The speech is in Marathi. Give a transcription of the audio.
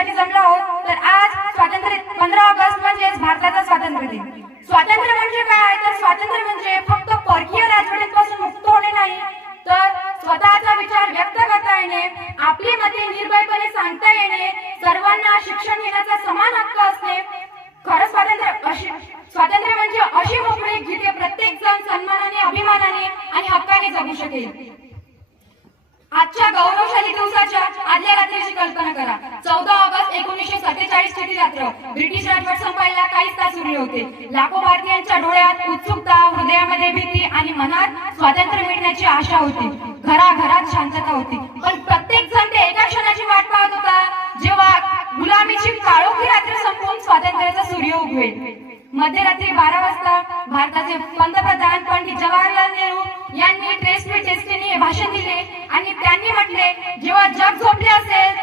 देशासाठी जमलो आहोत, तर आज स्वातंत्र्य 15 ऑगस्ट म्हणजेच भारताचा स्वातंत्र्य दिन. स्वातंत्र्य म्हणजे काय? तर स्वातंत्र्य म्हणजे फक्त परकीय राजवटीपासून मुक्त होणे नाही, तर स्वतःचा विचार व्यक्त करता येणे, आपली मते निर्भयपणे सांगता येणे, सर्वांना शिक्षण घेण्याचा समान हक्क असणे. खरं स्वातंत्र्य म्हणजे अशी मोकळीक जिथे प्रत्येक जण सन्मानाने, अभिमानाने आणि हक्काने जगू शकेल. आजच्या गौरवशाली दिवसाच्या आदल्या रात्रीची कल्पना करा. 14 ऑगस्ट 1947 ची रात्र. ब्रिटिश राजवट संपायला काहीच तास उरले होते. लाखो भारतीयांच्या डोळ्यात उत्सुकता, हृदयामध्ये भीती आणि मनात स्वातंत्र्य मिळण्याची आशा होती. घराघरात शांतता होती, पण प्रत्येक जण ते एका क्षणाची वाट पाहत होता, जेव्हा गुलामीची काळोखी रात्र संपून स्वातंत्र्याचा सूर्य उगवेल. मध्यरात्री 12 वाजता भारताचे पंतप्रधान पंडित जवाहरलाल नेहरू यांनी ट्रेस मी डेस्टिनी हे भाषण दिले आणि त्यांनी म्हटले, जेव्हा जग झोपले असेल